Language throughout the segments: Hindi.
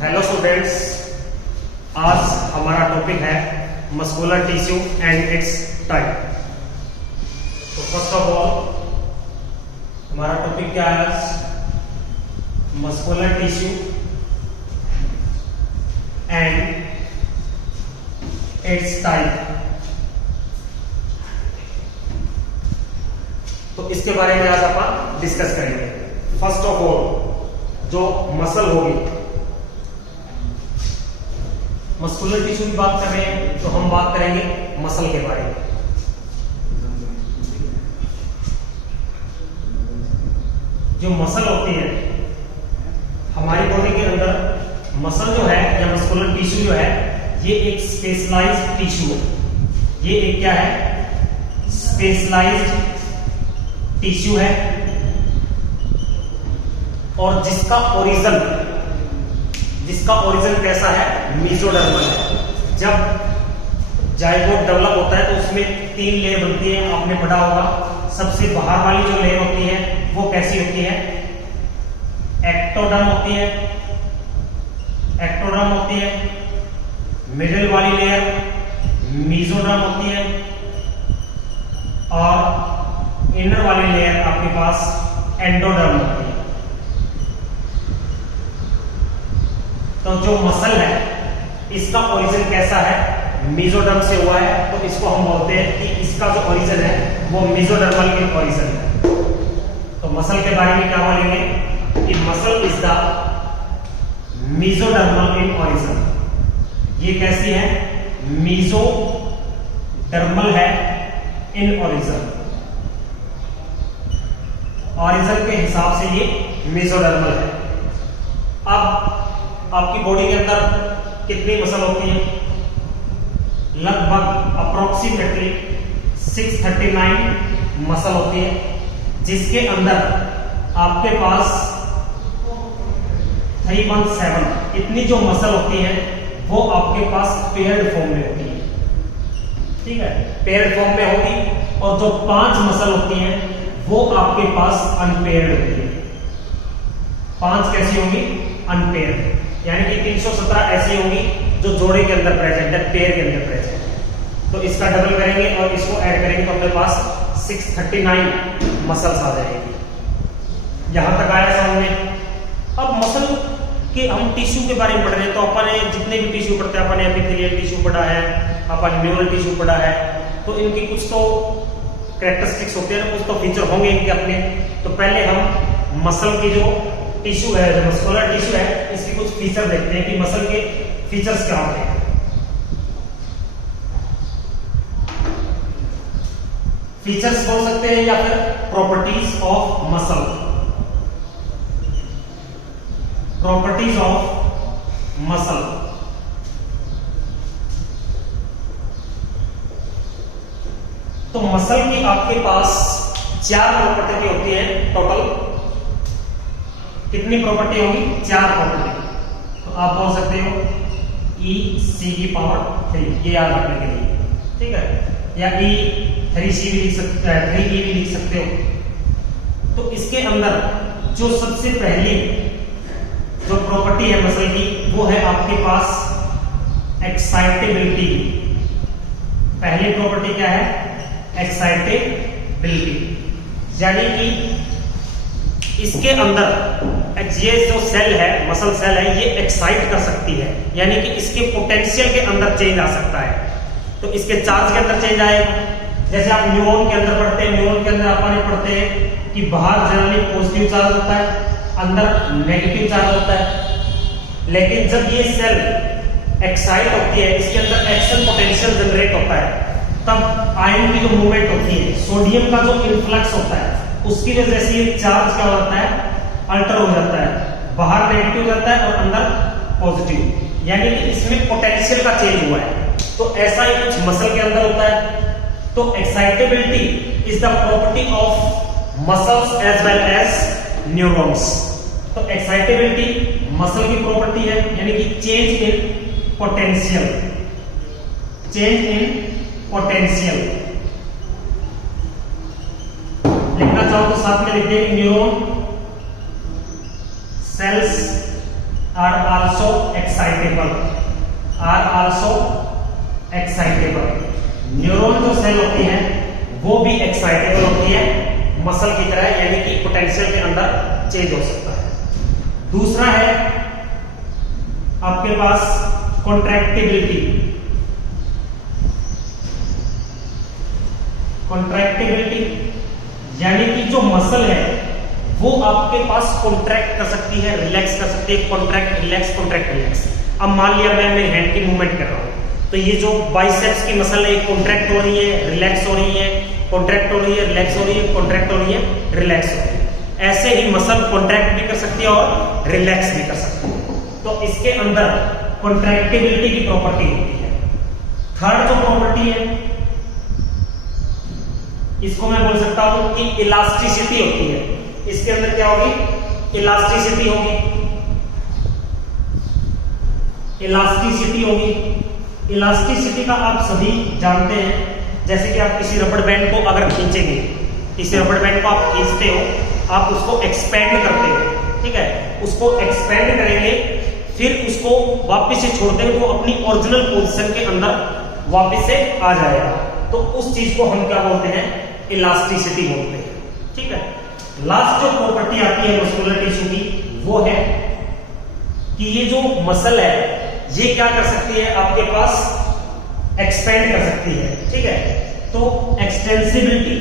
हेलो स्टूडेंट्स, आज हमारा टॉपिक है muscular tissue and it's type. तो फर्स्ट ऑफ ऑल हमारा टॉपिक क्या है आज? Muscular tissue and it's type. तो इसके बारे में आज अपन डिस्कस करेंगे। फर्स्ट ऑफ ऑल जो मसल होगी, मस्कुलर टिश्यू की बात कर रहे हैं तो हम बात करेंगे मसल के बारे में। जो मसल होती है हमारी बॉडी के अंदर, मसल जो है या मस्कुलर टिश्यू जो है, ये एक स्पेशलाइज्ड टिश्यू है। ये एक क्या है? स्पेशलाइज्ड टिश्यू है, और जिसका ओरिजिन कैसा है? मेसोडर्मल है। जब जाइगोट डेवलप होता है तो उसमें 3 लेयर बनती है, आपने पढ़ा होगा। सबसे बाहर वाली जो लेयर होती है वो कैसी होती है? एक्टोडर्म होती है। मिडिल वाली लेयर मेसोडर्म होती है, और इनर वाली लेयर आपके पास एंडोडर्म होती है। तो जो मसल है इसका ओरिजिन कैसा है? मेसोडर्म से हुआ है, तो इसको हम बोलते हैं कि इसका जो ओरिजिन है वो मेसोडर्मल इन ओरिजिन है। तो मसल के बारे में क्या बोलेंगे कि muscle is the mesodermal in origin. ये कैसी है? मेसोडर्मल है इन ओरिजिन। ओरिजिन के हिसाब से ये मेसोडर्मल है। अब आपकी बॉडी के अंदर कितनी मसल होती है? लगभग अप्रोक्सीमेटली 639 मसल होती है, जिसके अंदर आपके पास 317 इतनी जो मसल होती है वो आपके पास पेयर्ड फॉर्म में होती है। ठीक है, पेयर्ड फॉर्म में होगी। और जो 5 मसल होती हैं वो आपके पास अनपेयर्ड होती है। 5 कैसी होंगी? अनपेयर्ड। यानी कि 317 ऐसी होंगी जो जोड़े के अंदर प्रेजेंट है, पेयर के अंदर प्रेजेंट है। तो इसका डबल करेंगे और इसको ऐड करेंगे तो अपने पास 639 मसल्स आ जाएगी। यहां तक आया समझ में? अब मसल के हम टिश्यू के बारे में पढ़ रहे हैं, तो अपन ने जितने भी टिश्यू पढ़ते हैं, अपन ने एपिथेलियल टिश्यू पढ़ा है, अपन न्यूरल टिश्यू पढ़ा है, तो इनकी कुछ तो कैरेक्टरिस्टिक्स होते हैं, कुछ तो फीचर होंगे इनके अपने। तो पहले हम मसल की जो टिश्यू है, जो मस्कुलर टिश्यू है, इसके कुछ फीचर देखते हैं कि मसल के फीचर्स क्या होते हैं। फीचर्स बोल सकते हैं या फिर properties of muscle. Properties of muscle. तो मसल की आपके पास 4 प्रॉपर्टी होती है टोटल। कितनी प्रॉपर्टी होगी? 4 प्रॉपर्टी। तो आप बोल सकते हो E⁻³ ये याद रखने के लिए, ठीक है, या E⁻³ भी लिख सकते हैं, 3E भी लिख सकते हो। तो इसके अंदर जो सबसे पहली जो प्रॉपर्टी है मसल की वो है आपके पास एक्साइटेबिलिटी। पहली प्रॉपर्टी क्या है? एक्साइटेबिलिटी। यानी कि इसके अंदर ये जो सेल है, मसल सेल है, ये एक्साइट कर सकती है, यानी कि इसके पोटेंशियल के अंदर चेंज आ सकता है। तो इसके चार्ज के अंदर चेंज आएगा। जैसे आप न्यूरॉन के अंदर पढ़ते हैं, न्यूरॉन के अंदर अपन पढ़ते हैं कि बाहर जनरली पॉजिटिव चार्ज होता है, अंदर नेगेटिव चार्ज होता है। लेकिन जब ये सेल एक्साइट होती है, इसके अंदर एक्शन पोटेंशियल जनरेट होता है, तब आयन की जो मूवमेंट होती है, सोडियम का जो इन्फ्लक्स होता है, उसकी वजह से ये चार्ज क्या होता है? अल्टर हो जाता है। बाहर नेगेटिव जाता है और अंदर पॉजिटिव, यानी कि इसमें पोटेंशियल का चेंज हुआ है। तो ऐसा ही कुछ मसल के अंदर होता है। तो excitability is the property of muscles as well as neurons. तो एक्साइटेबिलिटी मसल की प्रॉपर्टी है, यानी कि चेंज इन पोटेंशियल। लिखना चाहो तो साथ में लिख देंगे neuron cells are also excitable, are also excitable. Neuron जो सेल होती है वो भी एक्साइटेबल होती है मसल की तरह, यानी कि पोटेंशियल के अंदर चेंज हो सकता है। दूसरा है आपके पास कॉन्ट्रैक्टिबिलिटी। कॉन्ट्रैक्टिबिलिटी यानी कि जो मसल है वो आपके पास कॉन्ट्रैक्ट कर सकती है, रिलैक्स कर सकती है। Contract relax, contract relax. अब मान लिया मैं मेरे हैंड की मूवमेंट कर रहा हूं, तो ये जो बाइसेप्स की मसल है कॉन्ट्रैक्ट हो रही है, रिलैक्स हो रही है, कॉन्ट्रैक्ट हो रही है, रिलैक्स हो रही है, कॉन्ट्रैक्ट हो रही है, रिलैक्स हो रही है। ऐसे ही मसल कॉन्ट्रैक्ट भी कर सकती है और रिलैक्स भी कर सकती है। तो इसके अंदर कॉन्ट्रैक्टिबिलिटी की प्रॉपर्टी होती है। थर्ड जो प्रॉपर्टी है इसको मैं बोल सकता हूं कि इलास्टिसिटी होती है। इसके अंदर क्या होगी? इलास्टिसिटी होगी, इलास्टिसिटी होगी। इलास्टिसिटी का आप सभी जानते हैं, जैसे कि आप किसी रबड़ बैंड को अगर खींचेंगे, किसी रबड़ बैंड को आप खींचते हो, आप उसको एक्सपेंड करते हो, ठीक है, उसको एक्सपेंड करेंगे, फिर उसको वापस से छोड़ देंगे तो अपनी ओरिजिनल पोजीशन के अंदर वापस से आ जाएगा। तो उस चीज को हम क्या बोलते हैं? इलास्टिसिटी बोलते हैं, ठीक है। लास्ट जो प्रॉपर्टी आती है मस्कुलर टिश्यू की वो है कि ये जो मसल है ये क्या कर सकती है? आपके पास एक्सपेंड कर सकती है, ठीक है। तो एक्सटेंसिबिलिटी,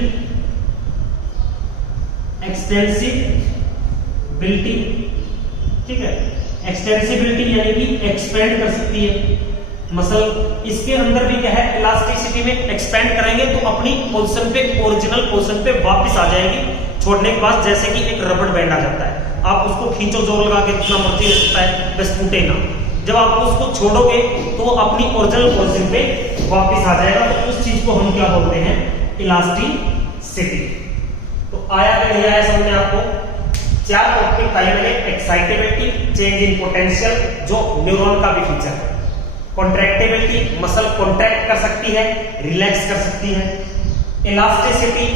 एक्सटेंसिबिलिटी, ठीक है, एक्सटेंसिबिलिटी यानी कि एक्सपेंड कर सकती है मसल। इसके अंदर भी क्या है? इलास्टिसिटी में एक्सपेंड करेंगे तो अपनी पोजीशन पे, ओरिजिनल पोजीशन पे वापस आ जाएगी छोड़ने के बाद, जैसे कि एक रबड़ बैंड आ जाता है। आप उसको खींचो जोर लगा के, जितना मर्जी हो सकता है, बस टूटे ना। जब आप उसको छोड़ोगे तो वो अपनी ओरिजिनल पोजीशन पे वापस आ जाएगा। तो उस चीज को हम क्या बोलते हैं? इलास्टिसिटी। तो आया कि नहीं आया समझ में आपको? चार टॉपिक टाइम मैंने, एक्साइटेबिलिटी, चेंज इन पोटेंशियल जो न्यूरॉन का भी फीचर है, कॉन्ट्रैक्टिबिलिटी मसल कॉन्ट्रैक्ट कर सकती है, रिलैक्स कर सकती है, इलास्टिसिटी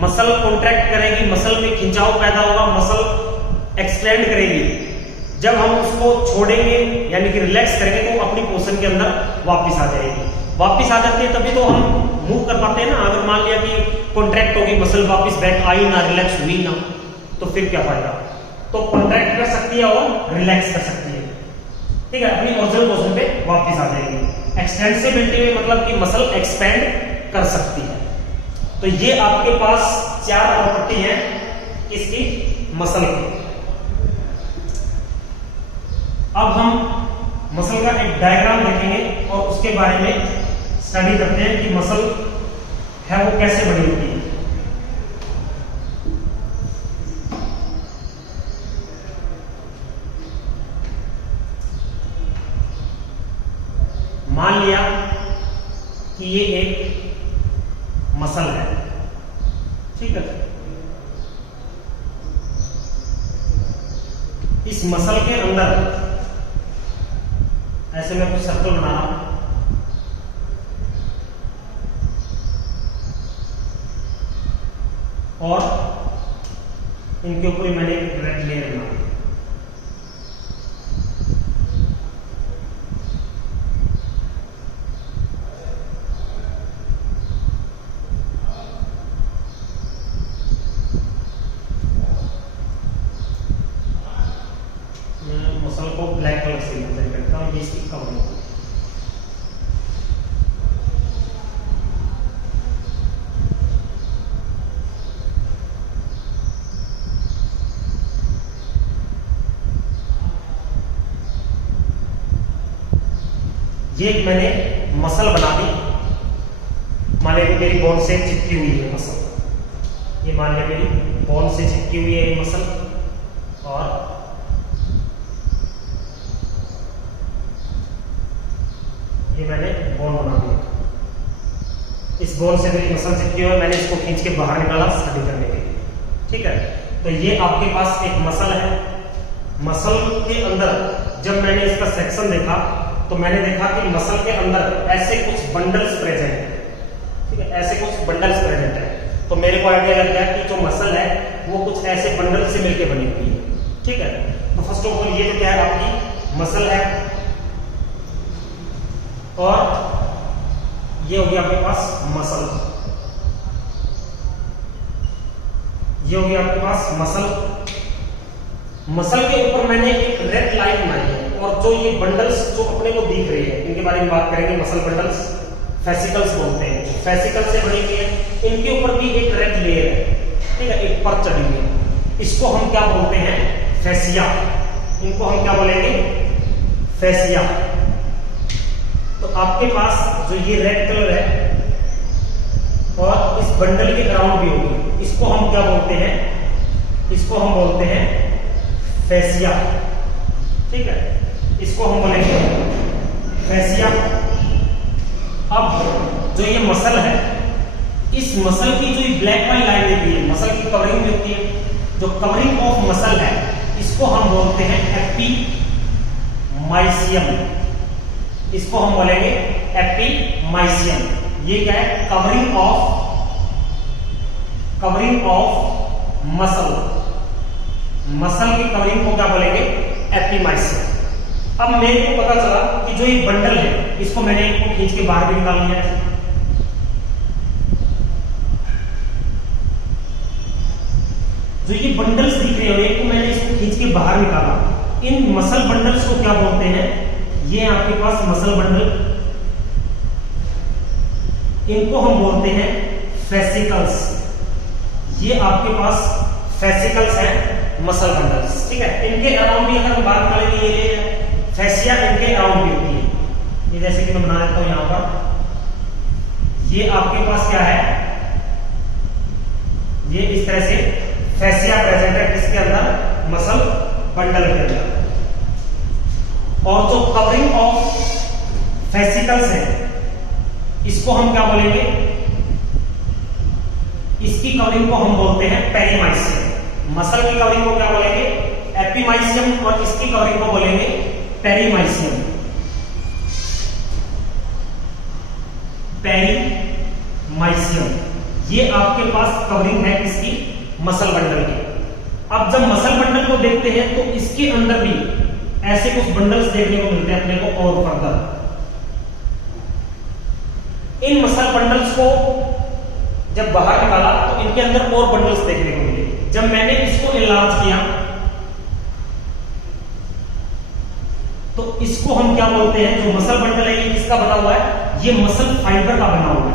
मसल कॉन्ट्रैक्ट करेगी, मसल में खिंचाव पैदा होगा, मसल एक्सपेंड करेगी। जब हम उसको छोड़ेंगे यानी कि रिलैक्स करेंगे तो अपनी पोजीशन के अंदर वापस आ जाएगी। वापस आ जाती है तभी तो हम मूव कर पाते हैं ना। अगर मान लिया कि कॉन्ट्रैक्ट होगी मसल, वापस बैक आई ना, रिलैक्स हुई ना, तो फिर क्या फायदा? तो कॉन्ट्रैक्ट कर सकती है और रिलैक्स कर सकती है, ठीक है, अपनी ओरिजिनल पोजीशन पे वापस आ जाएगी। एक्सटेंसिबिलिटी में मतलब कि मसल एक्सपेंड कर सकती है। तो ये आपके पास चार प्रॉपर्टी है इसकी मसल की। अब हम मसल का एक डायग्राम देखेंगे और उसके बारे में स्टडी करते हैं कि मसल है वो कैसे बनी होती है। मान लिया कि ये एक मसल है, ठीक है। इस मसल के अंदर ऐसे मैं कुछ सर्कल बना रहा हूं और इनके ऊपर मैंने एक रेड लेयर बना दी। मसल को ब्लैक कलर से रिप्रेजेंट करता हूं, ये इसकी कवर है। ये मैंने मसल बना दी, माने कि मेरी बोन से चिपकी हुई है मसल। ये मान लिया मेरी बोन से चिपकी हुई है ये मसल, और ये मैंने बोन बना दिया। इस बोन से मेरी मसल चिपकी हुई है, मैंने इसको खींच के बाहर निकाला स्टडी करने के लिए, ठीक है। तो ये आपके पास एक मसल है। मसल के अंदर जब मैंने इसका सेक्शन देखा तो मैंने देखा कि मसल के अंदर ऐसे कुछ बंडल्स प्रेजेंट है, ठीक है, ऐसे कुछ बंडल्स प्रेजेंट है। तो मेरे को आइडिया लग गया कि जो मसल है वो कुछ ऐसे बंडल से मिलकर बनी हुई है, ठीक है। तो फर्स्ट ऑफ ऑल ये तो क्या है, आपकी मसल है, और ये हो गया आपके पास मसल, ये हो गया आपके पास मसल। मसल के ऊपर मैंने एक रेड लाइन बनाई है, और जो ये बंडल्स जो अपने को दिख रही है इनके बारे में बात करेंगे। मसल बंडल्स फेसिकल्स बोलते हैं, जो फेसिकल से बनी हुई है, इनके ऊपर भी एक रेड लेयर है, ठीक है, एक परत चढ़ी हुई है। इसको हम क्या बोलते हैं? फैसिया। इनको हम क्या बोलेंगे? फैसिया। तो आपके पास जो ये रेड कलर है और इस बंडल के अराउंड भी होगी, इसको हम क्या बोलते हैं? इसको हम बोलते हैं फैसिया, ठीक है, इसको हम बोलेंगे फैसिया। अब जो ये मसल है, इस मसल की जो ब्लैक वाली लाइन होती है, मसल की कवरिंग जो होती है, जो कवरिंग ऑफ मसल है, इसको हम बोलते हैं एपिमाइसियम। इसको हम बोलेंगे एपिमाइसियम। ये क्या है? Covering of muscle. मसल की कवरिंग को क्या बोलेंगे? एपिमाइसियम। अब मेरे को पता चला कि जो ये बंडल है, इसको मैंने इसको खींच के बाहर भी निकाल लिया है। जो ये बंडल्स दिख रहे हैं, एक को मैंने इसको खींच के बाहर निकाला। इन मसल बंडल्स को क्या बोलते हैं? ये आपके पास मसल बंडल, इनको हम बोलते हैं फेसिकल्स। ये आपके पास फेसिकल्स हैं, मसल बंडल्स, ठीक है। इनके अराउंड भी अगर हम बात करेंगे, ये फैसिया इनके अराउंड भी होती है। ये जैसे कि मैं बना देता हूं यहां पर, ये आपके पास क्या है? ये इस तरह से फैसिया प्रेजेंट है किसके अंदर? मसल बंडल के अंदर। और जो कवरिंग ऑफ फेसिकल्स है, इसको हम क्या बोलेंगे? इसकी कवरिंग को हम बोलते हैं पेरीमाइसियम। मसल की कवरिंग को क्या बोलेंगे? एपिमाइसियम, और इसकी कवरिंग को बोलेंगे पेरीमाइसियम। पेरीमाइसियम, ये आपके पास कवरिंग है किसकी? मसल बंडल की। अब जब मसल बंडल को देखते हैं तो इसके अंदर भी ऐसे कुछ बंडल्स देखने को मिलते हैं अपने को और फर्दर। इन मसल बंडल्स को जब बाहर निकाला तो इनके अंदर और बंडल्स देखने को मिले। जब मैंने इसको इनलार्ज किया तो इसको हम क्या बोलते हैं? जो मसल बंडल है, ये किसका बना हुआ है? ये मसल फाइबर का बना हुआ है।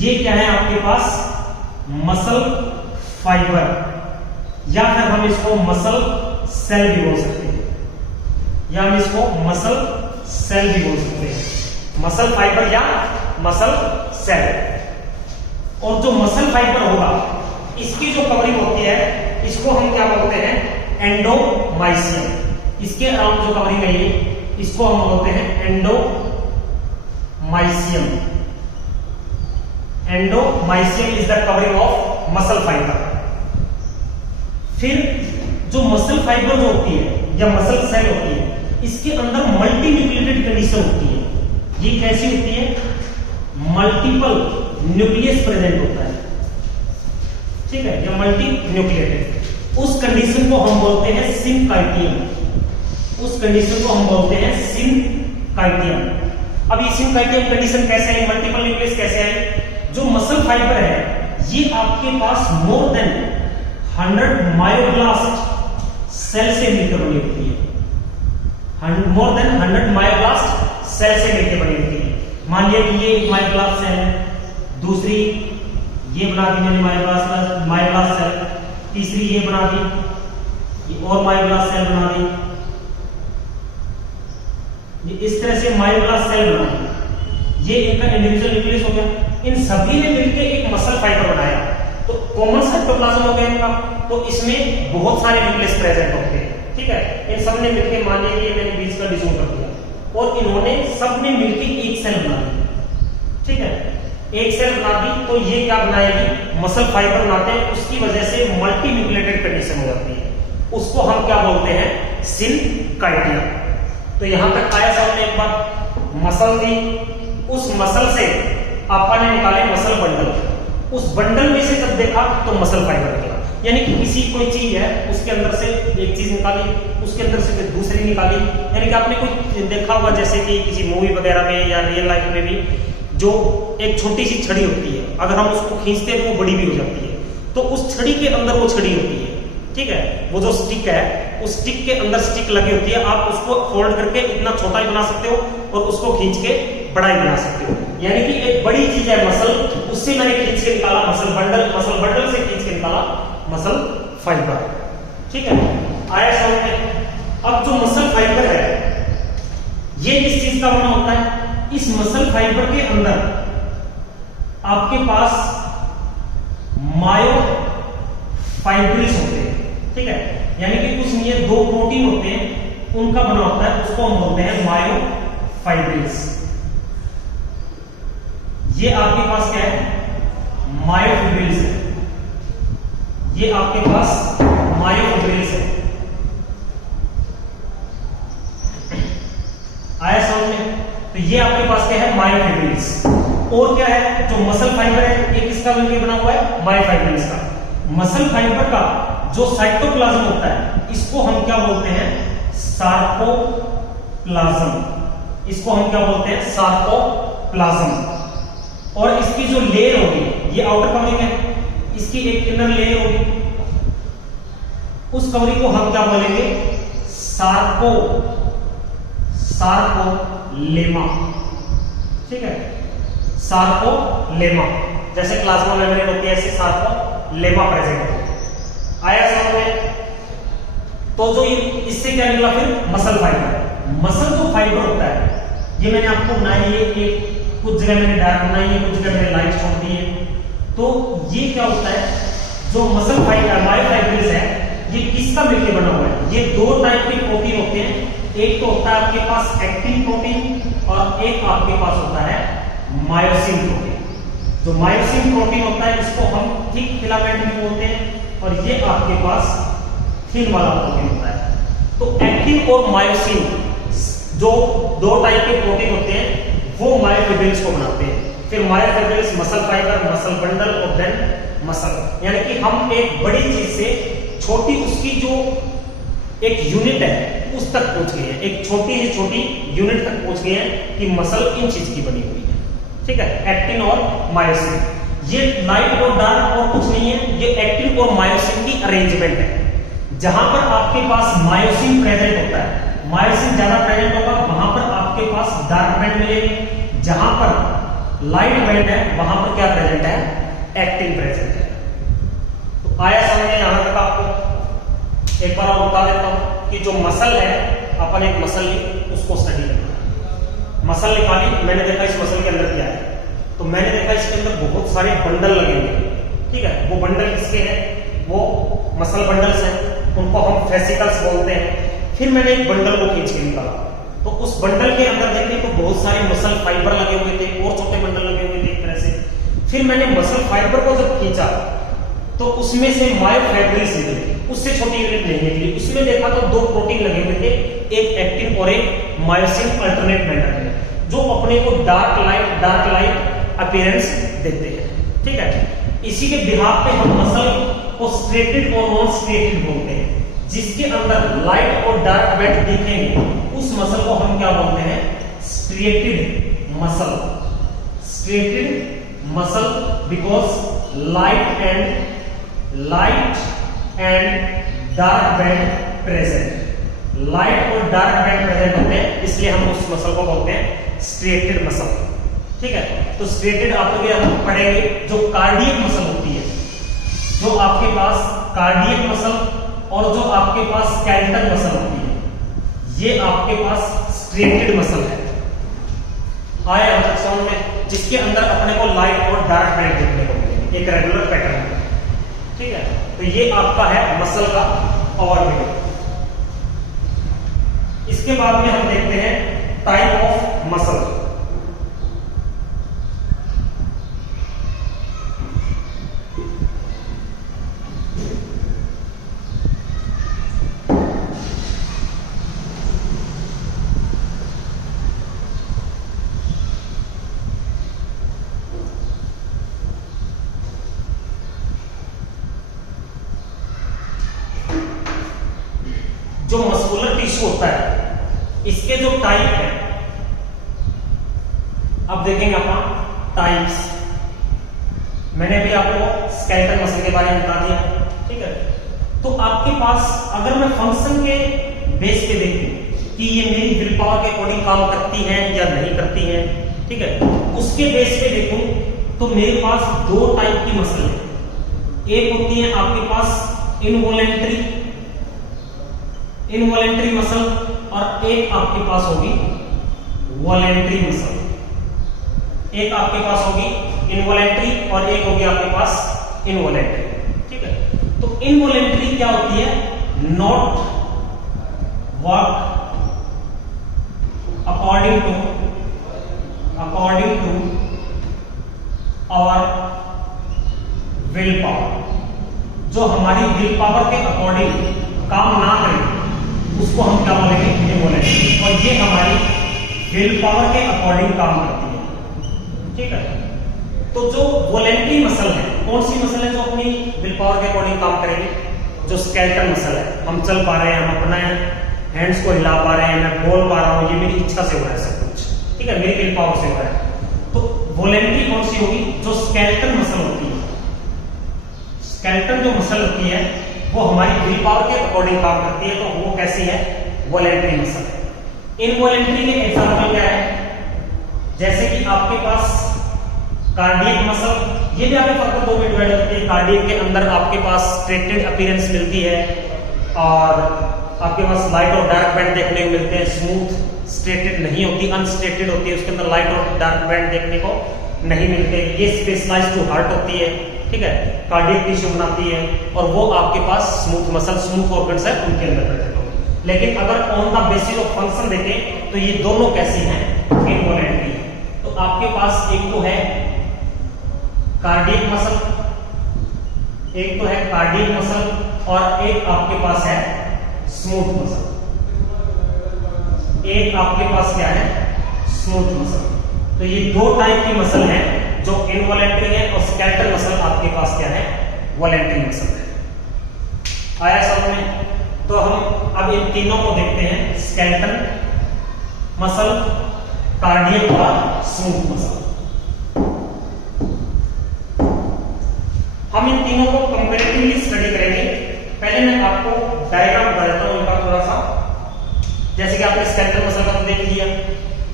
ये क्या है आपके पास? मसल फाइबर, या फिर हम इसको मसल सेल भी बोल सकते हैं, या हम इसको मसल सेल भी बोल सकते हैं। मसल फाइबर या मसल सेल। और जो मसल फाइबर होगा, इसकी जो कवरिंग होती है, इसको हम क्या बोलते हैं? एंडोमाइसियम। इसके अराउंड जो कवरिंग है, ये इसको हम बोलते हैं endomysium. Endomysium is the covering of muscle fibre. फिर जो मसल फाइबर जो होती है या मसल सेल होती है, इसके अंदर मल्टी न्यूक्लिएटेड कंडीशन होती है। ये कैसी होती है? मल्टीपल न्यूक्लियस प्रेजेंट होता है, ठीक है, या मल्टी न्यूक्लिएटेड। उस कंडीशन को हम बोलते हैं सिनकाइटियम। उस कंडीशन को हम बोलते हैं सिनकाइटियम। अब ये सिनकाइटियम कंडीशन कैसे है? मल्टीपल न्यूक्लियस कैसे है? जो मसल फाइबर है, ये आपके पास मोर देन 100 मायोब्लास्ट सेल से मिलकर बनी होती है। मोर देन 100 मायोब्लास्ट सेल से मिलकर बनी होती है। मान लिया कि ये एक मायोब्लास्ट सेल है, दूसरी ये बना दी मैंने मायोब्लास्ट सेल, तीसरी ये बना दी, ये और मायोब्लास्ट सेल बना दी। ये इस तरह से मायोब्लास्ट सेल बना दी। ये इनका इंडिविजुअल न्यूक्लियस हो गया। इन सभी ने मिलकर एक मसल फाइबर बनाया, तो कॉमन साइटोप्लाज्म हो गया इनका। तो इसमें बहुत सारे न्यूक्लियस प्रेजेंट होते हैं, ठीक है। इन सब ने मिलकर, मान लीजिए मैंने बीच का डिसोन कर दिया, और इन्होंने सब ने मिलकर एक सेल बना दी, ठीक है। एक सेल बना दी तो ये क्या बनाएगी? मसल फाइबर बनाते हैं, उसकी वजह से मल्टी न्यूक्लिएटेड कंडीशन हो जाती है। उसको हम क्या बोलते हैं? सिनकाइटियम। तो यहां तक आया सामने एक बात, मसल थी, उस मसल से अपन ने निकाले मसल बंडल, उस बंडल में से जब देखा तो मसल फाइबर निकला। यानी कि किसी कोई चीज है उसके अंदर से एक चीज निकाली, उसके अंदर से फिर दूसरी निकाली, यानी कि आपने कोई देखा होगा जैसे कि किसी मूवी वगैरह में या रियल लाइफ में भी, जो एक छोटी सी छड़ी होती है, अगर हम उसको खींचते हैं तो वो बड़ी भी हो जाती है, तो उस छड़ी के अंदर वो छड़ी होती है, ठीक है, वो जो स्टिक है उस स्टिक के अंदर स्टिक लगी होती है, आप उसको फोल्ड करके इतना छोटा ही बना सकते हो और उसको खींच के बड़ा ही बना सकते हो। यानी कि एक बड़ी चीज है मसल, उससे मैंने खींच के निकाला मसल बंडल से खींच के निकाला मसल फाइबर, ठीक है, आया समझ में। अब जो मसल फाइबर है ये किस चीज का बना होता है, इस मसल फाइबर के अंदर आपके पास मायोफाइब्रिल्स होते हैं, ठीक है, यानी कि कुछ ये दो प्रोटीन होते हैं उनका बना होता है, उसको हम बोलते हैं मायोफाइब्रिल्स। ये आपके पास क्या है, मायोफिब्रिल्स है, ये आपके पास मायोफिब्रिल्स है, आया समझ में। तो ये आपके पास क्या है, मायोफिब्रिल्स। और क्या है, जो मसल फाइबर है एक इसका मिलकर बना हुआ है मायोफाइब्रिल्स का। मसल फाइबर का जो साइटोप्लाज्म होता है इसको हम क्या बोलते हैं, सार्कोप्लाज्म, इसको हम क्या बोलते हैं, सार्कोप्लाज्म। और इसकी जो लेयर होगी, ये आउटर कवरिंग है, इसकी एक इनर लेयर होगी, उस कवरिंग को हम क्या बोलेंगे, सार्कोलेमा, ठीक है, सार्कोलेमा। जैसे प्लाज्मा मेम्ब्रेन होती है ऐसे सार्कोलेमा प्रेजेंट होती है, आया समझ में। तो जो इससे क्या निकला फिर, मसल फाइबर। मसल जो फाइबर होता है ये मैंने आपको बनाई है, एक कुछ जगह मैंने डार्क बनाई है, कुछ जगह मैंने लाइट छोड़ दी है। तो ये क्या होता है, जो मसल फाइबर मायोफाइब्रिल्स है ये किसका मिलकर बना हुआ है, ये दो टाइप के प्रोटीन होते हैं, एक तो होता है आपके पास एक्टिन प्रोटीन और एक आपके पास होता है मायोसिन प्रोटीन। जो मायोसिन प्रोटीन होता है इसको हम थिक फिलामेंट भी बोलते हैं और ये आपके पास थिन वाला प्रोटीन होता है। तो एक्टिन और मायोसिन जो दो टाइप के प्रोटीन होते हैं वो मायोफिब्रिल्स को बनाते हैं। फिर myofibrils, muscle fibre, muscle bundle और देन मसल, यानी कि हम एक बड़ी चीज से छोटी उसकी जो एक यूनिट है उस तक पहुंच गए हैं, एक छोटी से छोटी यूनिट तक पहुंच गए हैं कि मसल इन चीज की बनी हुई है, ठीक है, एक्टिन और मायोसिन। ये लाइट और डार्क और कुछ नहीं है, ये एक्टिन और मायोसिन की अरेंजमेंट है। जहां पर आपके पास मायोसिन प्रेजेंट होता है, मायोसिन ज्यादा प्रेजेंट होगा, वहां पर आपके पास डार्क बैंड मिलेंगे, जहां पर लाइट बैंड है वहां पर क्या प्रेजेंट है, एक्टिन प्रेजेंट है। तो आया समझ में यहां तक आपको। एक बार और बता देता हूं कि जो मसल है, अपन एक मसल ली उसको स्टडी करना, मसल निकाली, मैंने देखा इस मसल के अंदर क्या है, तो मैंने देखा इसके अंदर बहुत सारे बंडल लगे हुए, ठीक है, वो बंडल किसके हैं, वो मसल बंडल्स हैं, उनको हम फेसिकल्स बोलते हैं। फिर मैंने एक बंडल को खींच के निकाला, तो उस बंडल के अंदर देखने को बहुत सारे मसल फाइबर लगे हुए थे और छोटे बंडल लगे हुए थे एक तरह से। फिर मैंने मसल फाइबर को जब खींचा तो उसमें से मायोफाइब्रिल्स निकले, उससे छोटी यूनिट नहीं निकली, उसमें देखा तो दो प्रोटीन लगे हुए थे, एक एक्टिन और एक मायोसिन अल्टरनेट मैटर में, जो अपने को डार्क लाइट अपीयरेंस देते हैं, ठीक है। इसी के बिहाफ पे हम मसल को स्ट्रेटेड और नॉन स्ट्रेटेड बोलते हैं। जिसके अंदर लाइट और डार्क बैंड दिखेंगे उस मसल को हम क्या बोलते हैं, striated muscle. Striated muscle because light and dark band present, light और डार्क बैंड प्रेजेंट होते हैं, इसलिए हम उस मसल को बोलते हैं स्ट्रेटेड मसल, ठीक है। तो स्ट्रेटेड आपके हम पढ़ेंगे जो कार्डियक मसल होती है, जो आपके पास कार्डियक मसल और जो आपके पास स्केलेटल मसल होती है, ये आपके पास स्ट्रेटेड मसल है, आया समझ में, जिसके अंदर अपने को लाइट और डार्क बैंड देखने को मिले एक रेगुलर पैटर्न में, ठीक है। तो ये आपका है मसल का ओवरव्यू। इसके बाद में हम देखते हैं टाइप ऑफ मसल। जो मस्कुलर टिश्यू होता है इसके जो टाइप है, अब देखेंगे अपन टाइप्स। मैंने भी आपको स्केलेटल मसल के बारे में बता दिया, ठीक है। तो आपके पास अगर मैं फंक्शन के बेस पे देखूं कि ये मेरी विल पावर के अकॉर्डिंग काम करती है या नहीं करती है, ठीक है, उसके बेस पे देखूं तो मेरे पास दो टाइप की मसल है। एक होती है आपके पास इनवॉलेंट्री मसल और एक आपके पास होगी वॉलेंट्री मसल। एक आपके पास होगी इनवॉलेंट्री और एक होगी आपके पास इनवॉलेंट्री, ठीक है। तो इनवॉलेंट्री क्या होती है? Not work according to our will power. जो हमारी विल पावर के अकॉर्डिंग काम ना करे उसको हम क्या बोलेंगे? इनवॉलेंट्री। और ये हमारी विल पावर के अकॉर्डिंग काम करती है, ठीक है। तो जो वॉलेंट्री मसल है, कौन सी मसल है जो अपनी विल पावर के अकॉर्डिंग काम करेगी? जो स्केलेटल मसल है। हम चल पा रहे हैं, हम अपना हैंड्स को हिला पा रहे हैं, मैं बोल पा रहा हूं, ये मेरी इच्छा से हो रहा है सब कुछ, ठीक है, मेरी विल पावर से हो रहा है। तो वॉलेंट्री कौन सी होगी? जो स्केलेटल मसल होती है। स्केलेटल जो मसल होती है वो हमारी विल पावर के अकॉर्डिंग काम करती है, तो वो कैसी है? Voluntary muscle. इनवॉलेंट्री के एग्जांपल क्या है? जैसे कि आपके पास कार्डियक मसल, ये भी आपके फर्क दो में डिवाइड होती है। कार्डियक के अंदर आपके पास स्ट्रेटेड अपीयरेंस मिलती है और आपके पास लाइट और डार्क बैंड देखने को मिलते हैं। स्मूथ स्ट्रेटेड नहीं होती, अनस्ट्रेटेड होती है, उसके अंदर लाइट और डार्क बैंड देखने को नहीं मिलते। ये स्पेशलाइज्ड टू हार्ट होती है, ठीक है, कार्डियक टिश्यू बनाती है और वो आपके पास स्मूथ मसल, स्मूथ ऑर्गन्स है उनके अंदर प्रेजेंट होगी। लेकिन अगर on the basis of function देखें तो ये दोनों कैसी हैं? इनवॉलेंट्री। तो आपके पास एक तो है कार्डियक मसल, एक तो है कार्डियक मसल और एक आपके पास है स्मूथ मसल। एक आपके पास क्या है? Smooth muscle. तो ये दो टाइप की मसल है जो इनवॉलेंट्री है और स्केलेटल मसल आपके पास क्या है? वॉलेंट्री मसल है। आया समझ में? तो हम अब इन तीनों को देखते हैं, स्केलेटल मसल, कार्डियक और स्मूथ मसल। हम इन तीनों को कंपैरेटिवली स्टडी करेंगे। पहले मैं आपको डायग्राम बता देता हूं इनका थोड़ा सा। जैसे कि आपने स्केलेटल मसल का तो देख लिया।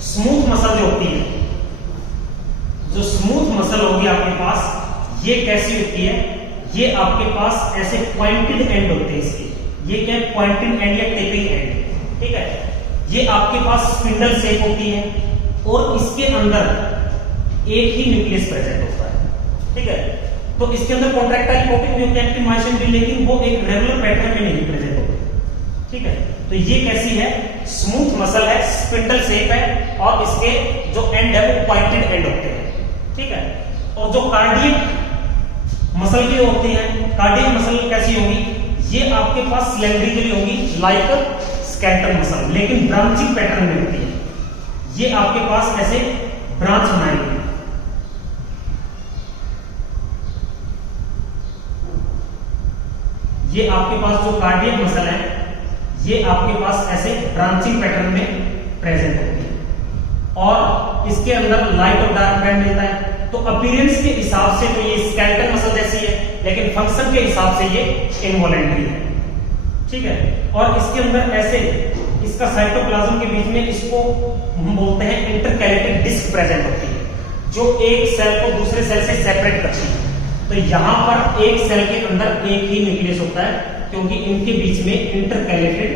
स्मूथ मसल जो होती है, जो स्मूथ मसल होगी आपके पास, ये कैसी होती है? ये आपके पास ऐसे पॉइंटेड एंड होते हैं इसके। ये क्या है? पॉइंटेड एंड या टेपिंग एंड, ठीक है। ये आपके पास स्पिंडल शेप होती है और इसके अंदर एक ही न्यूक्लियस प्रेजेंट होता है, ठीक है। तो इसके अंदर कॉन्ट्रैक्टाइल कोटिंग भी होती है, एक्टिन मायोसिन भी, लेकिन वो एक रेगुलर पैटर्न में नहीं प्रेजेंट होते, ठीक है। तो ये कैसी है? स्मूथ मसल है, स्पिंडल शेप है और इसके जो एंड है वो पॉइंटेड एंड होते हैं, ठीक है। और जो कार्डियक मसल की होती है, कार्डियक मसल कैसी होगी? ये आपके पास सिलेंड्रिकली होगी लाइक स्केलेटल मसल, लेकिन ब्रांचिंग पैटर्न में होती है। ये आपके पास ऐसे ब्रांच बनाएगी। ये आपके पास जो कार्डियक मसल है ये आपके पास ऐसे ब्रांचिंग पैटर्न में प्रेजेंट होती है और इसके अंदर लाइट और डार्क बैंड मिलता है। तो अपीयरेंस के हिसाब से तो ये स्केलेटल मसल जैसी है, लेकिन फंक्शन के हिसाब से ये इनवॉलेंट्री है, ठीक है। और इसके अंदर ऐसे इसका साइटोप्लाज्म के बीच में इसको हम बोलते हैं इंटरकैलेटेड डिस्क प्रेजेंट होती है, जो एक सेल को दूसरे सेल से सेपरेट करती है। तो यहां पर एक सेल के अंदर एक ही न्यूक्लियस होता है, क्योंकि इनके बीच में इंटरकैलेटेड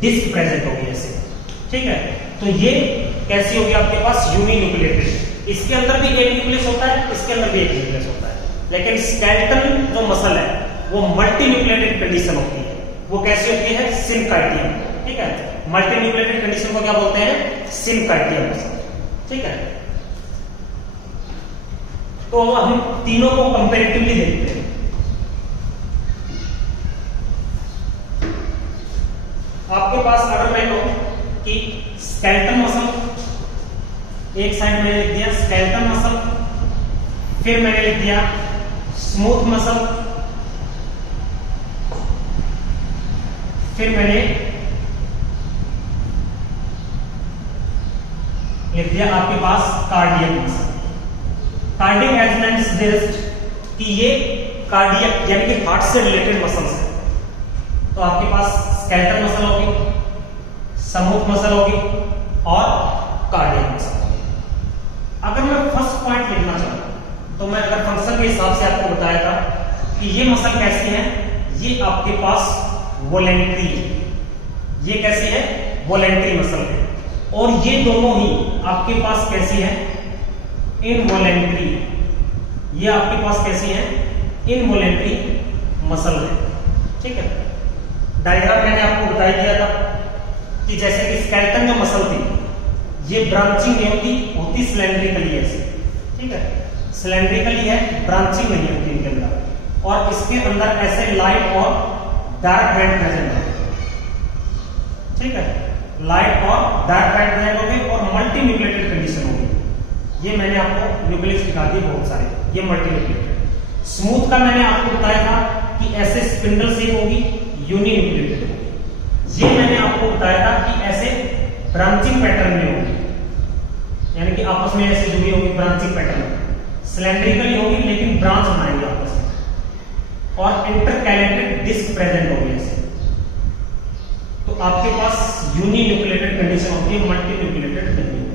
डिस्क प्रेजेंट होगी ऐसे, ठीक है। तो ये कैसी होगी? आपके पास यूनिन्यूक्लिएटेड। इसके अंदर भी एक न्यूक्लियस होता है, इसके अंदर भी एक न्यूक्लियस होता है, लेकिन स्केलेटल जो मसल है वो मल्टी न्यूक्लिएटेड कंडीशन होती है। वो कैसी होती है? सिनकार्डियम, ठीक है। मल्टी न्यूक्लिएटेड कंडीशन को क्या बोलते हैं? सिनकार्डियम, ठीक है। तो हम तीनों को कंपैरेटिवली देखते हैं। आपके पास अगर मैं कहूं कि स्केलेटल मसल, एक साइड मैंने लिख दिया स्केलेटल मसल, फिर मैंने लिख दिया स्मूथ मसल, फिर मैंने लिख दिया आपके पास cardiac muscle. Cardiac as suggest कि ये कार्डियक यानी कि हार्ट से रिलेटेड मसल्स है। तो आपके पास स्केलेटल मसल होगी, स्मूथ मसल होगी और कार्डियक मसल होगी। अगर मैं फर्स्ट पॉइंट लिखना चाहूँ तो मैं अगर फंक्शन के हिसाब से आपको बताया था कि ये मसल कैसी है, ये आपके पास वॉलेंट्री है। ये कैसी है? वॉलेंट्री मसल है। और ये दोनों ही आपके पास कैसी है? इनवॉलेंट्री। ये आपके पास कैसी है? इनवॉलेंट्री मसल है। ठीक है, डायग्राम मैंने आपको बता दिया था कि जैसे कि स्केलेटन जो मसल थी ये ब्रांचिंग नहीं होती सिलेंड्रिकली ऐसे। ठीक है, सिलेंड्रिकली है, ब्रांचिंग नहीं होती इनके अंदर। और इसके अंदर ऐसे लाइट और डार्क बैंड प्रेजेंट है। ठीक है, लाइट और डार्क बैंड प्रेजेंट होंगे और मल्टी न्यूक्लिएटेड कंडीशन होगी। ये मैंने आपको न्यूक्लियस दिखा दी बहुत सारे, ये मल्टी न्यूक्लिएटेड। स्मूथ का मैंने आपको बताया था कि ऐसे स्पिंडल शेप होगी, यूनि न्यूक्लिएटेड होगी। ये मैंने आपको बताया था कि ऐसे ब्रांचिंग पैटर्न में होगी, यानी कि आपस में ऐसे जुड़ी होगी ब्रांचिंग पैटर्न। सिलेंड्रिकली होगी लेकिन ब्रांच बनाएंगे आपस में। और इंटरकैलेटेड डिस्क प्रेजेंट होगी ऐसे। तो आपके पास यूनि न्यूक्लिएटेड कंडीशन होती है, मल्टी न्यूक्लिएटेड नहीं होती।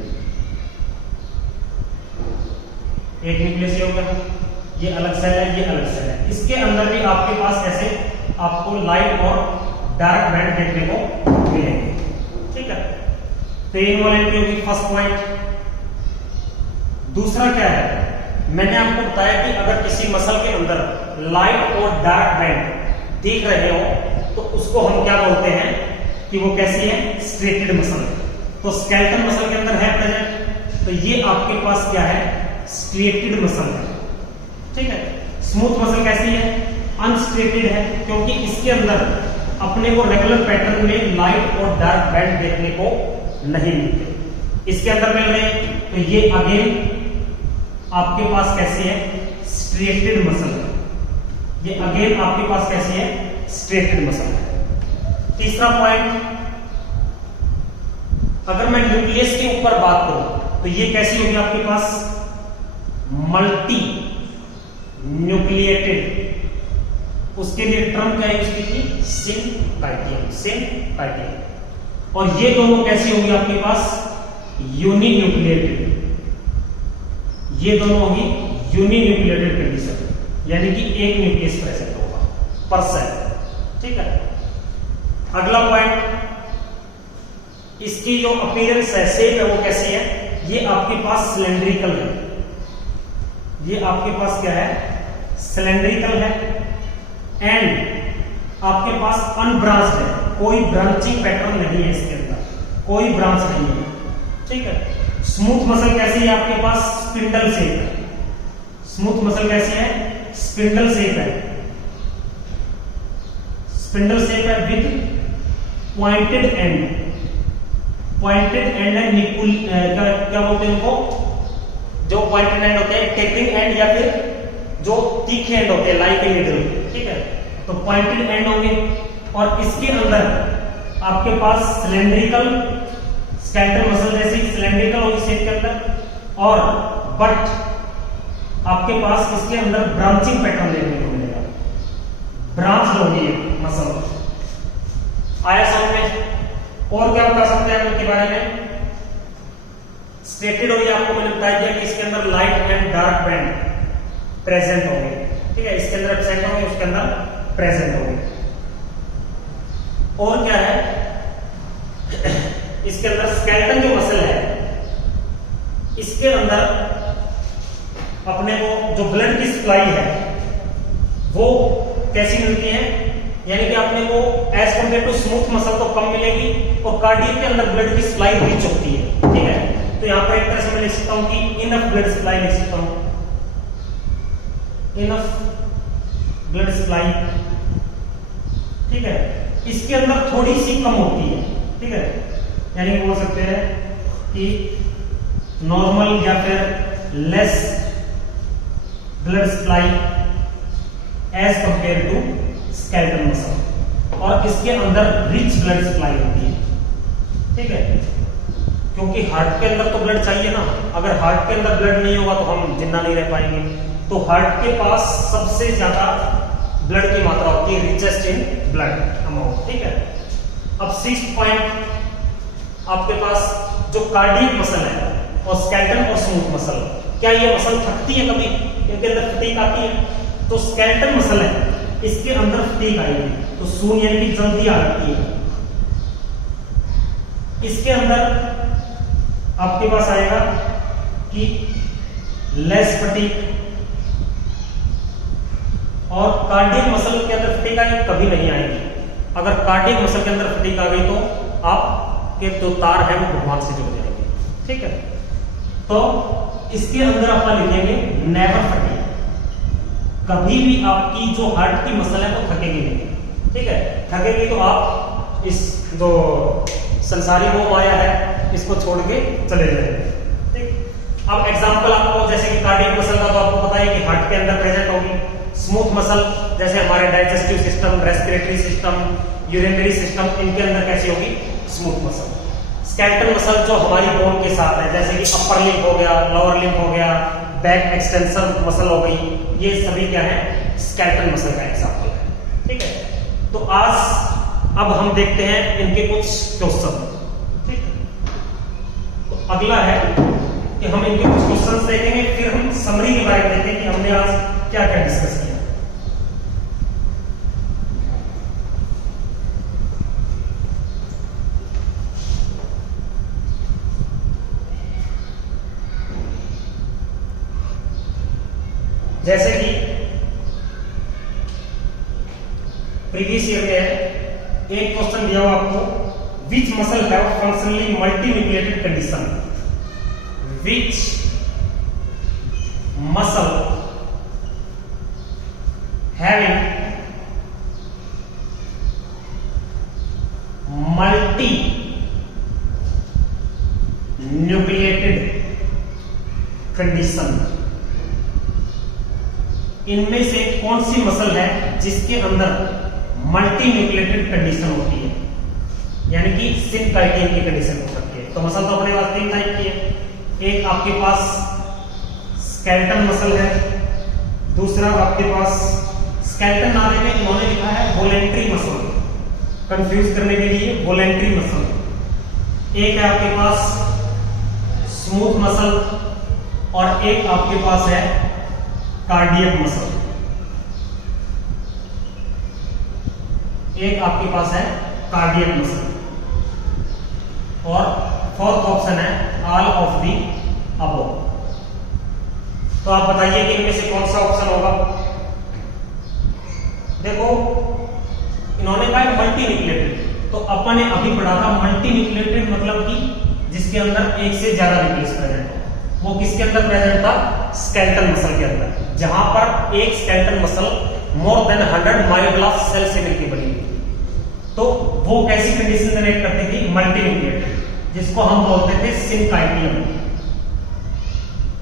एक न्यूक्लियस ये होगा, ये अलग सेल है, ये अलग सेल है। इसके अंदर भी आपके पास ऐसे आपको लाइट और डार्क बैंड देखने को मिलेंगे। ठीक है, तो इनवॉलेंट्री होगी फर्स्ट पॉइंट। दूसरा क्या है, मैंने आपको बताया कि अगर किसी मसल के अंदर लाइट और डार्क बैंड देख रहे हो तो उसको हम क्या बोलते हैं कि वो कैसी है? Striated muscle. तो स्केलेटल मसल के अंदर है प्रेजेंट, तो ये आपके पास क्या है? स्ट्रेटेड मसल है। ठीक है, स्मूथ मसल कैसी है? अनस्ट्रेटेड है, क्योंकि इसके अंदर अपने को रेगुलर पैटर्न में लाइट और डार्क बैंड देखने को नहीं मिलते। इसके अंदर मिल रहे हैं, तो ये अगेन आपके पास कैसी है? स्ट्रेटेड मसल है। ये अगेन आपके पास कैसी है? स्ट्रेटेड मसल है। तीसरा पॉइंट, अगर मैं न्यूक्लियस के ऊपर बात करूं तो ये कैसी होगी आपके पास? Multi nucleated. उसके लिए टर्म क्या है उसकी? सिनकाइटियम। सिनकाइटियम। और ये दोनों कैसी होंगी आपके पास? Uni nucleated. ये दोनों होगी यूनि न्यूक्लिएटेड कंडीशन, यानी कि एक न्यूक्लियस प्रेजेंट होगा पर सेल। ठीक है, अगला पॉइंट, इसकी जो अपीयरेंस है, शेप है, वो कैसी है? ये आपके पास सिलेंड्रिकल है। ये आपके पास क्या है? सिलेंड्रिकल है। एंड आपके पास अनब्रांच्ड है, कोई ब्रांचिंग पैटर्न नहीं है इसके अंदर, कोई ब्रांच नहीं है। ठीक है, स्मूथ मसल कैसी है आपके पास? स्पिंडल शेप है। स्मूथ मसल कैसी है? स्पिंडल शेप है। स्पिंडल शेप है with pointed and. Pointed and है निकुल, क्या बोलते हैं उनको? जो पॉइंटेड एंड होते हैं, टेपिंग एंड, या फिर जो तीखे एंड होते हैं लाइक ए नीडल। ठीक है, तो पॉइंटेड एंड होंगे। और इसके अंदर आपके पास सिलेंड्रिकल, स्केलेटल मसल जैसी सिलेंड्रिकल होगी शेप के अंदर। और बट आपके पास इसके अंदर ब्रांचिंग पैटर्न देखने को मिलेगा, ब्रांच होगी मसल। आया समझ में? और क्या बता सकते हैं उनके बारे में? स्ट्रेटेड होगी, आपको मैंने बताया दिया कि इसके अंदर light and dark band present होंगे। ठीक है, इसके अंदर एब्सेंट होंगे, उसके अंदर प्रेजेंट होंगे। और क्या है इसके अंदर? स्केलेटन जो मसल है, इसके अंदर अपने को जो ब्लड की सप्लाई है वो कैसी मिलती है? यानी कि अपने को as compare to smooth muscle तो कम मिलेगी, और कार्डियक के अंदर ब्लड की सप्लाई रिच होती है। ठीक है, तो यहां पर एक तरह से मैं लिख सकता हूं कि इनफ ब्लड सप्लाई लिख सकता हूं, इनफ ब्लड सप्लाई। ठीक है, इसके अंदर थोड़ी सी कम होती है। ठीक है, यानी बोल सकते हैं कि नॉर्मल या फिर less blood supply as compare to skeletal muscle, और इसके अंदर रिच ब्लड सप्लाई होती है। ठीक है, क्योंकि हार्ट के अंदर तो ब्लड चाहिए ना, अगर हार्ट के अंदर ब्लड नहीं होगा तो हम जिंदा नहीं रह पाएंगे। तो हार्ट के पास सबसे ज्यादा ब्लड की मात्रा होती है, रिचेस्ट इन ब्लड अमाउंट, ठीक है। अब 6th पॉइंट आपके पास जो कार्डियक मसल है और स्केलेटन और स्मूथ मसल, क्या ये मसल थकती है कभी, इनके अंदर फटीग आती है? तो स्केलेटन मसल है, इसके अंदर फटीग आएगी तो शून्य यानी कि जल्दी आ जाती है। इसके अंदर आपके पास आएगा कि लेस फटीग, और कार्डियक मसल के अंदर फटीग आएगी कभी नहीं आएगी। अगर कार्डियक मसल के अंदर फटीग आ गई तो आपके जो तार है वो भगवान से जुड़ जाएंगे, ठीक है। तो इसके अंदर आप लिखेंगे नेवर फटीग, कभी भी आपकी जो हार्ट की मसल है वो थकेगी नहीं, ठीक है। थकेगी तो आप इस जो संसारी मोह माया है इसको छोड़ के चले जाएंगे, ठीक। अब एग्जांपल आपको, जैसे कि कार्डियक मसल का तो आपको पता है कि हार्ट के अंदर प्रेजेंट होगी। स्मूथ मसल जैसे हमारे digestive system, respiratory system, urinary system, इनके अंदर कैसी होगी? Smooth muscle. स्केलेटन मसल जो हमारी बोन के साथ है, जैसे कि अपर लिम्ब हो गया, लोअर लिम्ब हो गया, बैक एक्सटेंशन मसल हो गई, ये सभी क्या है? स्केलेटन मसल का एग्जांपल है, ठीक है। तो आज अब हम देखते हैं इनके कुछ क्वेश्चन, ठीक है। तो अगला है कि हम इनके कुछ क्वेश्चन देखेंगे, फिर हम समरी के बारे में देखेंगे कि हमने आज क्या क्या डिस्कस किया। जैसे कि प्रीवियस ईयर में एक क्वेश्चन दिया हुआ आपको, which muscle have functionally multinucleated condition, which muscle having multi nucleated condition, इनमें से कौन सी मसल है जिसके अंदर मल्टी न्यूक्लिएटेड कंडीशन होती है, यानी कि सिनकाइटियन की कंडीशन हो सकती है। तो मसल तो अपने पास 3 टाइप की है, एक आपके पास स्केलेटन मसल है, दूसरा आपके पास स्केलेटन नाम में इन्होंने लिखा है वोलेंट्री मसल, कंफ्यूज करने के लिए वोलेंट्री मसल। एक है आपके पास स्मूथ मसल और एक आपके पास है कार्डियक मसल, एक आपके पास है कार्डियक मसल, और फोर्थ ऑप्शन है ऑल ऑफ दी अबव। तो आप बताइए कि इनमें से कौन सा ऑप्शन होगा? देखो इन्होंने कहा मल्टी न्यूक्लिएटेड, तो अपन ने अभी पढ़ा था मल्टी न्यूक्लिएटेड मतलब कि जिसके अंदर एक से ज्यादा न्यूक्लियस प्रेजेंट हो। वो किसके अंदर प्रेजेंट था? स्केलेटन मसल के अंदर, जहां पर एक skeleton muscle more than 100 myoblast cell से मिलकर बनी हुई। तो वो कैसी कंडीशन जनरेट करती थी? मल्टी न्यूक्लिएटेड, जिसको हम बोलते थे सिनकाइटियन।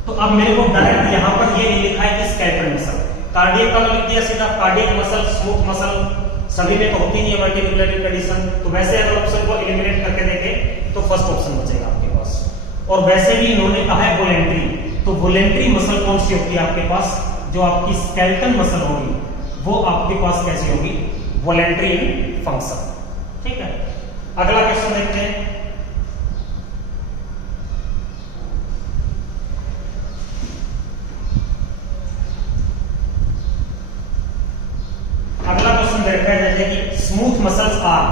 तो अब मेरे को डायरेक्ट यहां पर ये नहीं लिखा है कि स्केलेटन मसल, कार्डियक का लिख दिया सीधा, कार्डियक मसल, स्मूथ मसल, सभी में तो होती नहीं है मल्टी न्यूक्लिएटेड कंडीशन। तो वैसे अगर ऑप्शन को एलिमिनेट करके देखें तो फर्स्ट ऑप्शन बचेगा आपके पास। और वैसे भी इन्होंने कहा है वोलेंट्री, तो वोलेंट्री मसल कौन सी होती है आपके पास? जो आपकी स्केलेटन मसल होगी वो आपके पास कैसी होगी? वोलेंट्री इन फंक्शन, ठीक है। अगला क्वेश्चन देखते हैं। अगला क्वेश्चन देखते हैं, जैसे कि smooth muscles are,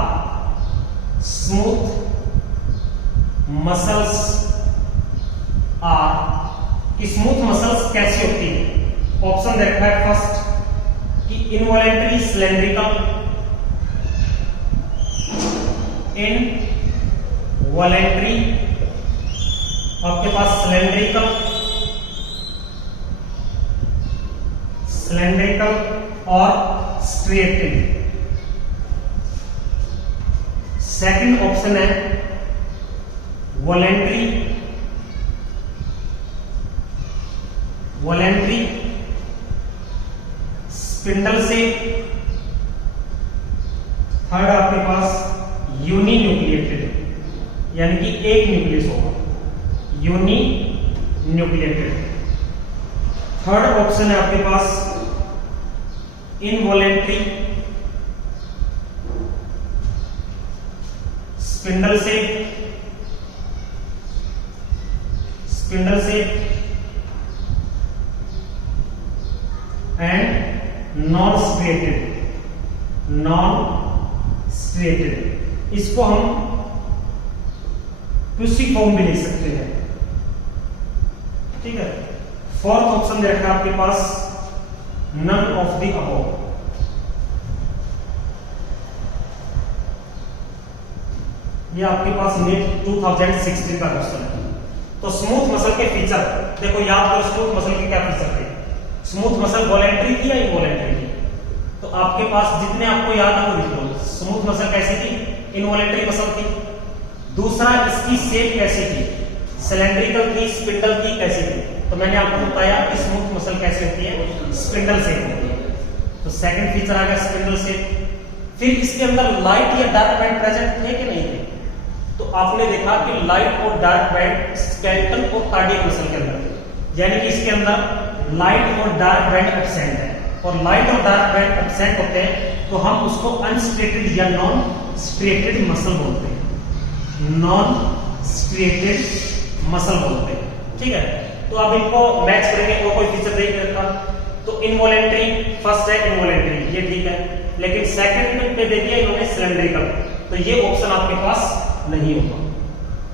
smooth muscles are, smooth muscles कैसी होती है? ऑप्शन देखा है फर्स्ट कि इनवॉलेंट्री सिलेंड्रिकल, इनवॉलेंट्री आपके पास सिलेंड्रिकल, सिलेंड्रिकल और स्ट्रिएटेड। सेकंड ऑप्शन है वॉलेंट्री, वॉलेंट्री स्पिंडल से। थर्ड आपके पास यूनिन्यूक्लिएटेड, यानी कि एक न्यूक्लियस होगा। Uni nucleated. थर्ड ऑप्शन है आपके पास involuntary, spindle shape and non striated. इसको हम क्यूसिफॉर्म भी लिख सकते हैं, ठीक है। फोर्थ ऑप्शन दे रखा है आपके पास नन ऑफ द अबव। ये आपके पास नीट 2016 का क्वेश्चन है। तो स्मूथ मसल के फीचर देखो, याद करो स्मूथ मसल के क्या फीचर थे। स्मूथ मसल वॉलेंट्री थी या इनवॉलेंट्री थी? तो आपके पास जितने आपको याद है वो लिख लो। स्मूथ मसल कैसी थी? इनवॉलेंट्री मसल थी। दूसरा, इसकी शेप कैसी थी? सिलेंड्रिकल थी, स्पिंडल थी, कैसी थी? तो मैंने आपको बताया कि स्मूथ मसल कैसे होती है, स्पिंडल शेप होती है। तो सेकंड फीचर आ गया स्पिंडल शेप। फिर इसके अंदर लाइट या डार्क बैंड प्रेजेंट थे कि नहीं थे? तो आपने देखा कि लाइट और डार्क बैंड स्केलेटल और कार्डियक मसल के अंदर थे, यानी कि इसके अंदर लाइट और डार्क बैंड एब्सेंट है। और लाइट और डार्क बैंड एब्सेंट होते हैं तो हम उसको अनस्ट्रिएटेड या नॉन स्ट्रिएटेड मसल बोलते हैं, नॉन स्ट्रिएटेड मसल बोलते हैं, ठीक है। तो अब इनको मैच करेंगे, वो कोई फीचर नहीं करता। तो इनवॉलेंट्री फर्स्ट है, इनवॉलेंट्री ये ठीक है, लेकिन सेकंड पे दे दिया इन्होंने सिलेंड्रिकल, तो ये ऑप्शन आपके पास नहीं होगा।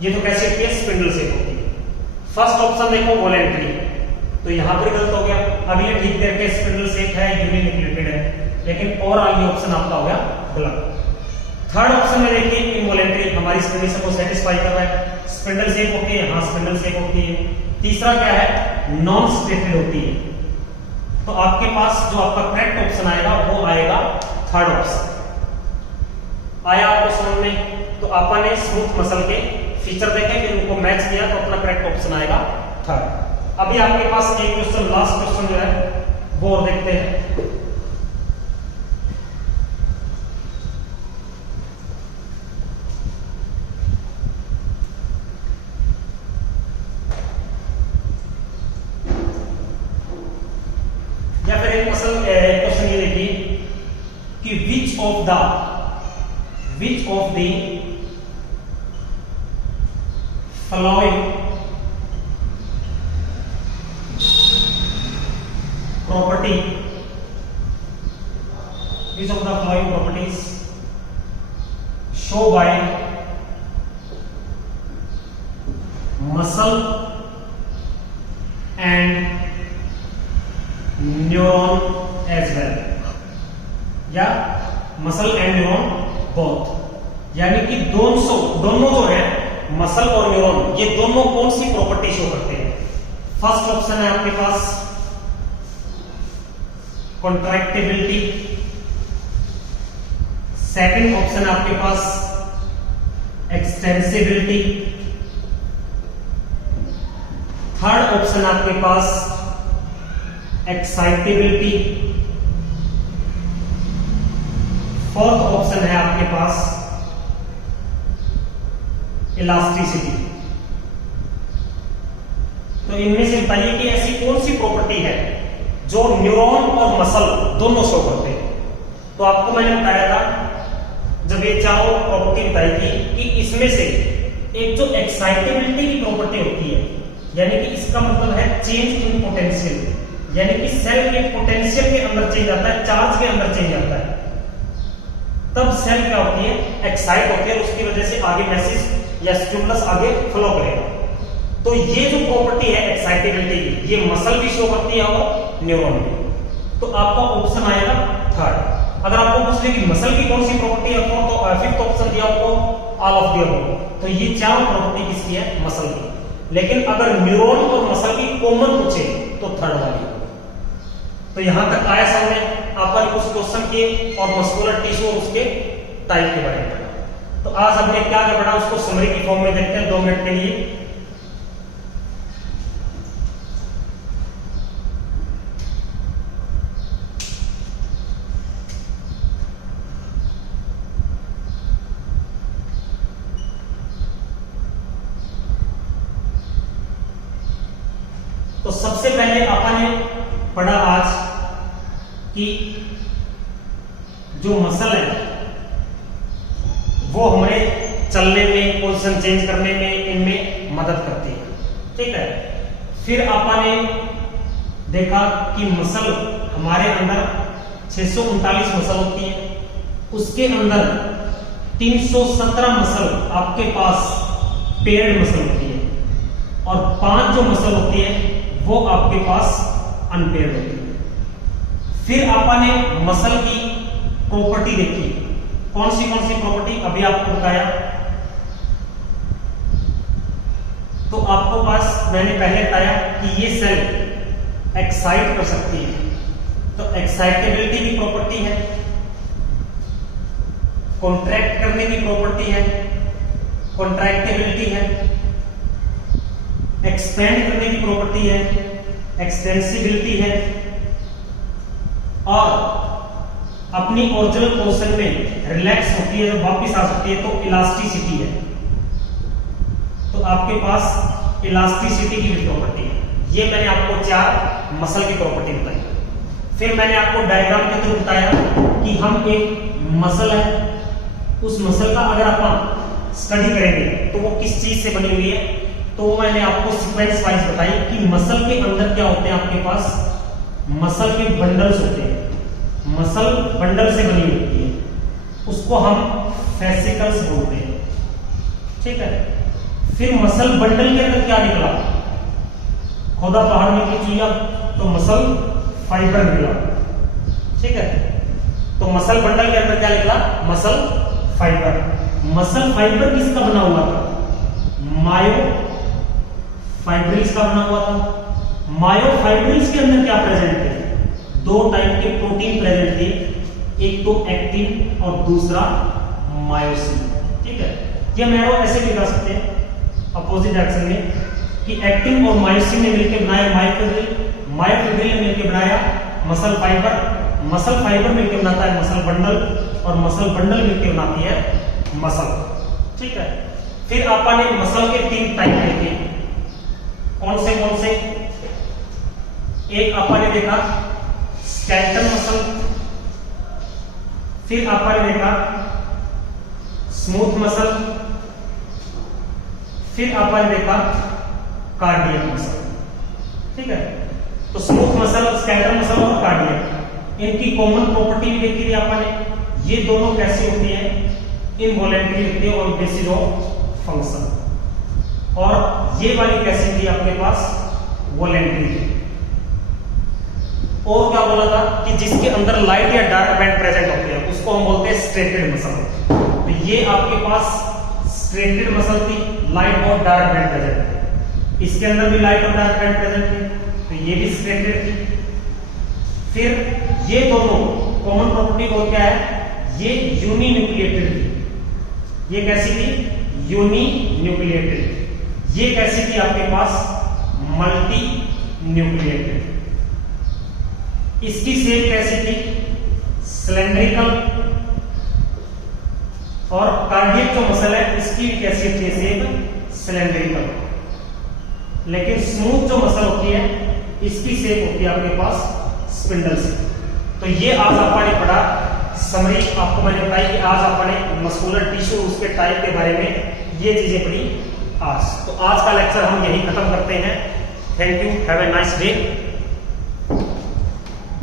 ये तो कैसे होती है? स्पिंडल शेप होती है। फर्स्ट ऑप्शन देखो वॉलेंट्री, तो यहां पर गलत हो गया। अब ये ठीक करके स्पिंडल शेप है, यूनी न्यूक्लिएटेड है, लेकिन और आगे ऑप्शन आपका हो गया गलत। थर्ड ऑप्शन में देखिए इनवॉलेंट्री, हमारी कंडीशन को सेटिस्फाई कर रहा है। स्पिंडल शेप होती है, हाँ स्पिंडल शेप होती है। तीसरा क्या है? नॉन स्ट्रिएटेड होती है। तो आपके पास जो आपका करेक्ट ऑप्शन आएगा वो आएगा थर्ड ऑप्शन। आया आपको समझ में? तो अपन ने स्मूथ मसल के फीचर देखे, फिर उनको मैच किया, तो अपना करेक्ट ऑप्शन आएगा थर्ड। अभी आपके पास एक क्वेश्चन, लास्ट क्वेश्चन जो है वो और देखते हैं। या फिर एक क्वेश्चन ये देखिए कि which of the following property, which of the following properties show by muscle and neuron as well, या मसल एंड न्यूरॉन बोथ, यानी कि दोनों जो है मसल और न्यूरॉन, ये दोनों कौन सी प्रॉपर्टी शो करते हैं? फर्स्ट ऑप्शन है आपके पास कॉन्ट्रैक्टिबिलिटी, सेकंड ऑप्शन है आपके पास एक्सटेंसिबिलिटी, थर्ड ऑप्शन है आपके पास एक्साइटेबिलिटी, फोर्थ ऑप्शन है आपके पास इलास्टिसिटी। तो इनमें से बताइए कि ऐसी कौन सी प्रॉपर्टी है जो न्यूरॉन और मसल दोनों शो करते हैं? तो आपको मैंने बताया था जब ये चारों प्रॉपर्टी बताई थी कि इसमें से एक जो एक्साइटेबिलिटी की प्रॉपर्टी होती है, यानी कि इसका मतलब है चेंज इन पोटेंशियल, यानी कि सेल के पोटेंशियल के अंदर चेंज आता है, चार्ज के अंदर चेंज आता है, तब सेल क्या होती है? एक्साइट होती है, उसकी वजह से आगे मैसेज या स्टिमुलस आगे फ्लो करेगा। तो ये जो प्रॉपर्टी है एक्साइटेबिलिटी की, ये मसल भी शो करती है और न्यूरॉन भी। तो आपका ऑप्शन आएगा थर्ड। अगर आपको पूछ ले कि मसल की कौन सी प्रॉपर्टी है, तो फिफ्थ ऑप्शन दिया आपको ऑल ऑफ द अबव। तो ये चार प्रॉपर्टी किसकी है? मसल की। लेकिन अगर न्यूरॉन और मसल की कॉमन पूछे तो थर्ड वाली। तो यहां तक आया सामने अपन उस क्वेश्चन के और मस्कुलर टिश्यू और उसके टाइप के बारे में पढ़ा। तो आज हमने क्या क्या पढ़ा उसको समरी की फॉर्म में देखते हैं 2 मिनट के लिए। तो सबसे पहले अपन ने पढ़ा आज कि जो मसल है वो हमारे चलने में, पोजीशन चेंज करने में, इनमें मदद करती है। ठीक है। फिर अपन ने देखा कि मसल हमारे अंदर 639 मसल होती है, उसके अंदर 317 मसल आपके पास पेयर्ड मसल होती है और 5 जो मसल होती है वो आपके पास अनपेयर्ड होती है। फिर अपन ने मसल की प्रॉपर्टी देखी, कौन सी प्रॉपर्टी अभी आपको बताया। तो आपको पास मैंने पहले बताया कि ये सेल एक्साइट कर सकती है, तो एक्साइटेबिलिटी की प्रॉपर्टी है, कॉन्ट्रैक्ट करने की प्रॉपर्टी है, कॉन्ट्रैक्टेबिलिटी है, एक्सपेंड करने की प्रॉपर्टी है, एक्सटेंसिबिलिटी है, और अपनी ओरिजिनल पोजीशन में रिलैक्स होती है, जब वापस आ सकती है तो इलास्टिसिटी है। तो आपके पास इलास्टिसिटी की भी प्रॉपर्टी है। ये मैंने आपको 4 मसल की प्रॉपर्टी बताई। फिर मैंने आपको डायग्राम के थ्रू बताया कि हम एक मसल है, उस मसल का अगर अपन स्टडी करेंगे तो वो किस चीज से बनी हुई है। तो मैंने आपको सीक्वेंस वाइज बताई कि मसल के अंदर क्या होते हैं, आपके पास मसल के बंडल्स होते हैं, मसल बंडल से बनी होती है, उसको हम फेसिकल्स बोलते हैं। ठीक है। फिर मसल बंडल के अंदर क्या निकला, खोदा पहाड़ में की चुइया तो मसल फाइबर निकला। ठीक है। तो मसल बंडल के अंदर क्या निकला, मसल फाइबर। मसल फाइबर किसका बना हुआ था, मायो फाइब्रिल्स का बना हुआ था। मायो फाइब्रिल्स के अंदर क्या प्रेजेंट थे, 2 टाइप के प्रोटीन प्रेजेंट थे, एक तो एक्टिन और दूसरा मायोसिन। ठीक है। ये मैरो ऐसे भी लिखा सकते हैं अपोजिट डायरेक्शन में कि एक्टिन और मायोसिन ने मिलकर बनाया मायोफिब्रिल, मायोफिब्रिल ने मिलकर बनाया मसल फाइबर, मसल फाइबर मिलकर बनाता है मसल बंडल, और मसल बंडल मिलकर बनाती है मसल। ठीक है। फिर अपन ने मसल के 3 टाइप देखे, कौन से एक अपन ने देखा स्केलेटल मसल, फिर अपन ने देखा स्मूथ मसल, फिर अपन ने देखा कार्डियक मसल। ठीक है। तो स्मूथ मसल, स्केलेटल मसल और कार्डियक, इनकी कॉमन प्रॉपर्टी भी देखी थी अपन ने। ये दोनों कैसी होती है, इनवॉलेंटरी होती है और बेसिस ऑफ फंक्शन। और ये वाली कैसी थी आपके पास, वॉलेंटरी थी। और क्या बोला था कि जिसके अंदर लाइट या डार्क बैंड प्रेजेंट होते हैं उसको हम बोलते हैं स्ट्रेटेड मसल। तो ये आपके पास स्ट्रेटेड मसल थी, लाइट और डार्क बैंड प्रेजेंट थे। इसके अंदर भी लाइट और डार्क बैंड प्रेजेंट थे, तो ये भी स्ट्रेटेड थी। फिर ये दोनों कॉमन प्रॉपर्टी को क्या है, ये यूनिन्यूक्लिएटेड थी। ये कैसी थी, यूनिन्यूक्लिएटेड। ये कैसी थी आपके पास, मल्टी न्यूक्लिएटेड। इसकी शेप कैसी थी, सिलेंड्रिकल। और कार्डियक जो मसल है इसकी भी कैसी होती है, शेप सिलेंड्रिकल। लेकिन स्मूथ जो मसल होती है इसकी शेप होती है आपके पास स्पिंडल से। तो ये आज आपने पढ़ा समरी, आपको मैंने बताई कि आज आपने मस्कुलर टिश्यू उसके टाइप के बारे में ये चीजें पढ़ी आज। तो आज का लेक्चर हम यही खत्म करते हैं। Thank you, have a nice day.